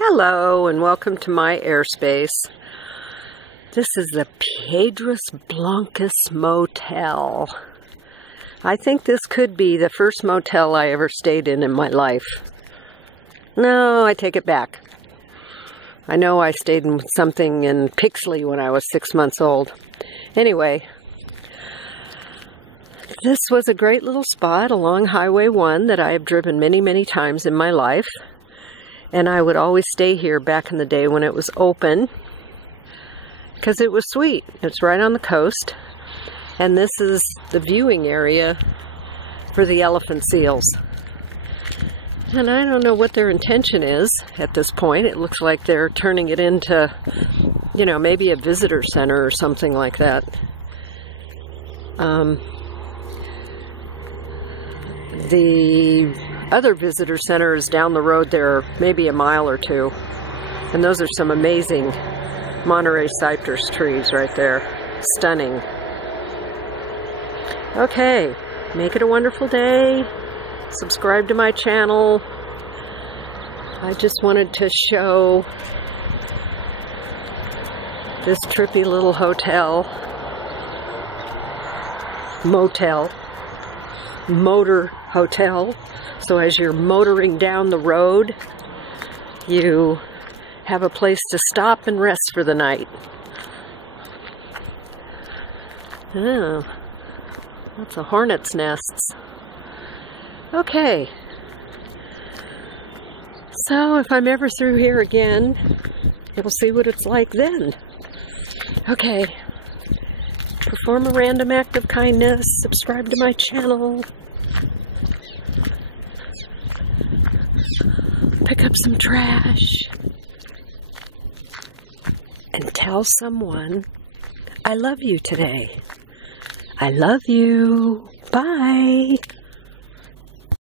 Hello and welcome to my airspace. This is the Piedras Blancas Motel. I think this could be the first motel I ever stayed in my life. No, I take it back. I know I stayed in something in Pixley when I was 6 months old. Anyway, this was a great little spot along Highway 1 that I have driven many, many times in my life. And I would always stay here back in the day when it was open, because it was sweet. It's right on the coast, and this is the viewing area for the elephant seals. And I don't know what their intention is at this point. It looks like they're turning it into, you know, maybe a visitor center or something like that. The other visitor center is down the road there, maybe a mile or two. And those are some amazing Monterey cypress trees right there. Stunning. Okay, make it a wonderful day. Subscribe to my channel. I just wanted to show this trippy little motor hotel. So as you're motoring down the road, you have a place to stop and rest for the night. Oh, lots of hornets' nests. Okay. So if I'm ever through here again, you'll see what it's like then. Okay. Perform a random act of kindness. Subscribe to my channel. Pick up some trash. And tell someone I love you today. I love you. Bye.